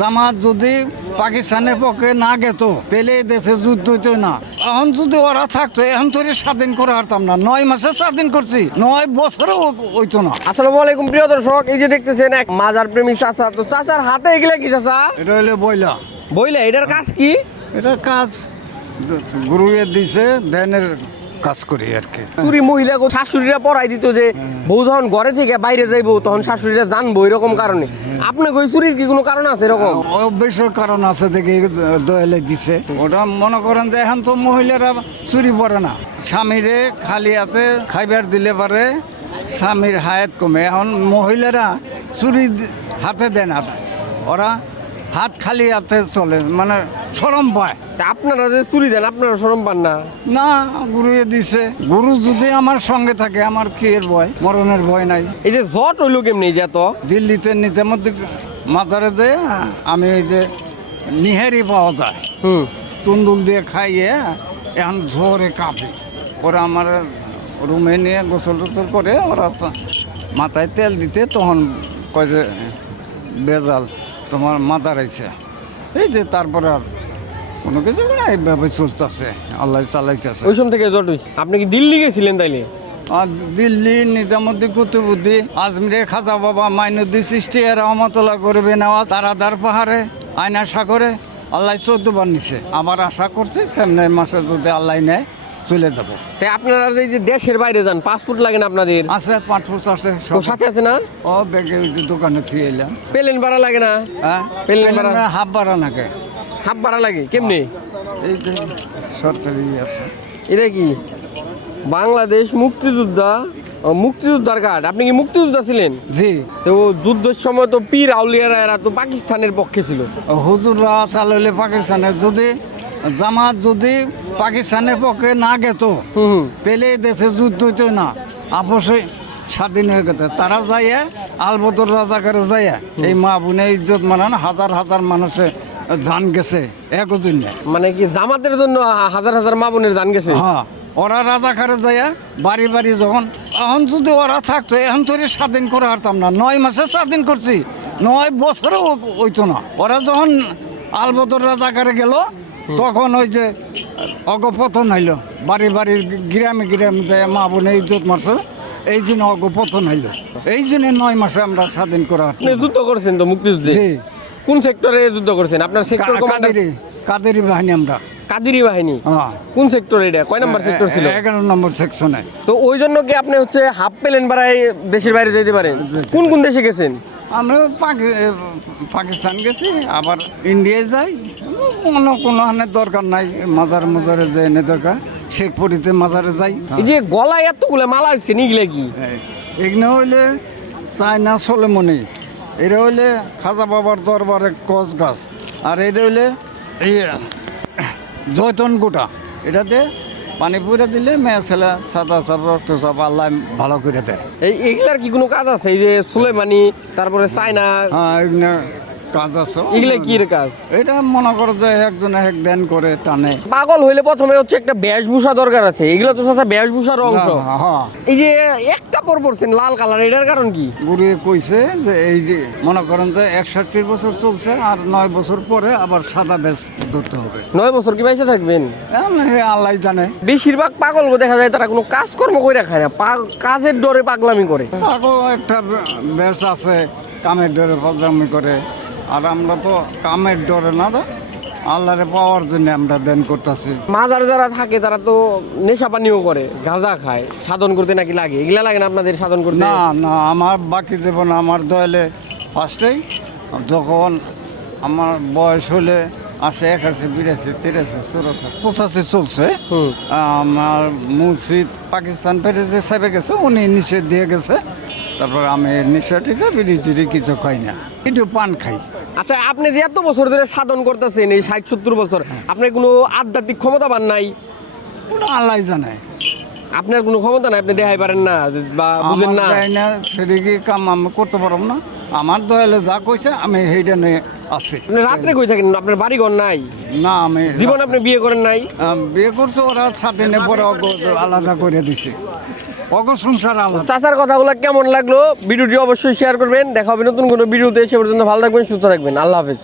জামাত যদি পাকিস্তানের পক্ষে না গেত তাহলে এই দেশে যুদ্ধ হইতো না। এখন যদি ওরা থাকতো এখন তো স্বাধীন করে হারতাম না। নয় মাসে স্বাধীন করছি নয় বছরও হইতো না। আসসালামু আলাইকুম প্রিয় দর্শক এই যে দেখতেছেন এক মাজার প্রেমী চাচা। তো চাচার হাতে এগুলা কি চাচা? এটা হইলে বইলা। বইলে এটার কাজ কি? এটার কাজ গুরুয়ে দিছে ধ্যানের কাজ করি আর কি। চুরি মহিলা শাশুড়িরা পড়াই দিত যে বউ যখন ঘরে থেকে বাইরে যাইবো তখন শাশুড়িরা জানব এরকম কারণে। আপনার ওই চুরির কি কোনো কারণ আছে এরকম? অবশ্য কারণ আছে দেখে দয়ালে দিছে। ওটা মনে করেন যে এখন তো মহিলারা চুরি পড়ে না। স্বামীরে খালি হাতে খাইবার দিলে পারে স্বামীর হায়াত কমে। এখন মহিলারা চুরি হাতে দেয় না। ওরা হাত খালি হাতে চলে মানে সরম পায়। তা আপনারা যে চুরি দেন আপনারা সরম পান না? না গুরুয়ে দিছে। গুরু যদি আমার সঙ্গে থাকে আমার কি এর ভয়? মরণের ভয় নাই। এই যে জট হইল কেমনি যে তো দিল্লিতে নিজামুদ্দিন মাজারে যে আমি এই যে নিহারি পাওয়া যায় হুম। তুন্দুল দিয়ে খাইয়ে এখন ঝোরে কাঁপে। ওরা আমার রুমে নিয়ে গোসল টোসল করে ওরা মাথায় তেল দিতে তখন কয় যে বেজাল। তোমার মাথা রয়েছে এই যে তারপরে আর কোনো কিছু না এইভাবে চলতেছে আল্লাহ চালাইতেছে। ওই সময় থেকে জট হইছে আপনি কি দিল্লি গেছিলেন তাইলে? আর দিল্লি নিজামুদ্দিন কুতুবুদ্দি আজমিরে খাজা বাবা মাইনুদ্দিন সৃষ্টি রহমতুল্লাহ করবে নেওয়া তারাদার পাহাড়ে আয়না সাগরে আল্লাহ চোদ্দবার নিছে। আবার আশা করছে সামনে মাসে যদি আল্লাহ নেয় চলে যাব। তাই আপনারা যে এই যে দেশের বাইরে যান পাসপোর্ট লাগে না আপনাদের? আছে ফুট আছে সব। সাথে আছে না? ও ব্যাগে যে দোকানে থুয়ে এলাম। প্লেন ভাড়া লাগে না? হ্যাঁ পেলেন ভাড়া? হাফ বাড়া নাকি হাফ ভাড়া লাগে কেমনি? এই যে সরকারি আছে। এটা কি? বাংলাদেশ মুক্তিযোদ্ধা মুক্তিযোদ্ধার কার্ড। আপনি কি মুক্তিযোদ্ধা ছিলেন? জি। তো যুদ্ধের সময় তো পীর আউলিয়ারা এরা তো পাকিস্তানের পক্ষে ছিল। হুজুররা চালাইলে পাকিস্তানের যদি জামাত যদি পাকিস্তানের পক্ষে না গেত তাহলে দেশে যুদ্ধ হইতো না। আপসে স্বাধীন হয়ে গেছে তারা যাইয়া আলবদর রাজাকারে যাইয়া এই মা বোনে ইজ্জত মানান হাজার হাজার মানুষে জান গেছে একজন্য মানে কি জামাতের জন্য হাজার হাজার মা বোনের জান গেছে? হ্যাঁ ওরা রাজা রাজাকারে যাইয়া বাড়ি বাড়ি যখন এখন যদি ওরা থাকতো এখন তো স্বাধীন করে হারতাম না। নয় মাসে স্বাধীন করছি নয় বছরও হইতো না। ওরা যখন আলবদর রাজাকারে গেল তখন ওই যে অগপতন হইল। বাড়ি বাড়ি গ্রামে গ্রামে যায় মা বোনে ইজ্জত মারছে এই জন্য অগপতন হইল। এই জন্য নয় মাসে আমরা স্বাধীন করা যুদ্ধ করছেন তো মুক্তিযুদ্ধে? জি। কোন সেক্টরে যুদ্ধ করছেন? আপনার সেক্টর কাদেরি কাদেরি বাহিনী আমরা। কাদিরি বাহিনী? হ্যাঁ। কোন সেক্টর এটা? কয় নাম্বার সেক্টর ছিল? এগারো নম্বর সেকশনে। তো ওই জন্য কি আপনি হচ্ছে হাফ প্লেন ভাড়ায় দেশের বাইরে যেতে পারেন? কোন কোন দেশে গেছেন? আমরা পাকিস্তান গেছি আবার ইন্ডিয়ায় যাই কোনো কোনো হানে দরকার নাই মাজার মাজারে যে এনে দরকার শেখপুরিতে মাজারে যাই। এই যে গলায় এতগুলো মালা আছে নিগলে কি? এগুলো হইলে চায়না সোলেমনি এটা হইলে খাজা বাবার দরবারে কচ গাছ আর এটা হইলে এই জয়তন গোটা এটাতে পানি পুরে দিলে মেয়ে ছেলে সাদা সাপ রক্ত সাপ আল্লাহ ভালো করে দেয়। এই এগুলার কি কোনো কাজ আছে? এই যে সুলেমানি তারপরে চায়না? হ্যাঁ কাজ আছে। এগুলা কি কাজ? এটা মনে করো যে একজন এক দেন করে টানে। পাগল হইলে প্রথমে হচ্ছে একটা বেশভূষা দরকার আছে। এগুলো তো চাচা বেশভূষার অংশ। হ্যাঁ। এই যে একটা পর পরছেন লাল কালার এটার কারণ কি? বুড়িয়ে কইছে যে এই যে মনে করেন যে একষট্টি বছর চলছে আর নয় বছর পরে আবার সাদা বেশ ধরতে হবে। নয় বছর কি পাইসে থাকবেন? আল্লাহ জানে। বেশিরভাগ পাগল দেখা যায় তারা কোনো কাজকর্ম করে খায় না কাজের ডরে পাগলামি করে। তারও একটা বেশ আছে কামের ডরে পাগলামি করে। আর আমরা তো কামের ডরে না দা আল্লাহরে পাওয়ার জন্য আমরা দেন করতেছি। মাজার যারা থাকে তারা তো নেশা পানিও করে গাঁজা খায় সাধন করতে নাকি লাগে? এগুলা লাগে না আপনাদের সাধন করতে? না না আমার বাকি জীবন আমার দয়ালে ফার্স্টেই যখন আমার বয়স হলে আসে একাশি বিরাশি তিরাশি চুরাশি পঁচাশি চলছে আমার মুর্শিদ পাকিস্তান পেরে যে সাহেবে গেছে উনি নিষেধ দিয়ে গেছে। তারপর আমি নিষেধ বিড়ি টিড়ি কিছু খাই না একটু পান খাই। আচ্ছা আপনি যে এত বছর ধরে সাধন করতেছেন এই ষাট সত্তর বছর আপনার কোনো আধ্যাত্মিক ক্ষমতা পান নাই? আল্লাহ জানে আপনার কোনো ক্ষমতা নাই? আপনি দেখাই পারেন না বা বুঝেন না। সেটা না সেদিকে কাম আমি করতে পারব না? আমার দয়ালে যা কইছে আমি সেইটা নিয়ে আছি। রাত্রে কই থাকেন? আপনার বাড়ি ঘর নাই? না আমি জীবন আপনি বিয়ে করেন নাই? বিয়ে করছে ওরা সাথে দিনের পরে আলাদা করে দিছে। অগ সংসার আলাদা। চাচার কথাগুলো কেমন লাগল? ভিডিওটি অবশ্যই শেয়ার করবেন। দেখা হবে নতুন কোনো ভিডিওতে। সে পর্যন্ত ভালো থাকবেন সুস্থ থাকবেন। আল্লাহ হাফেজ।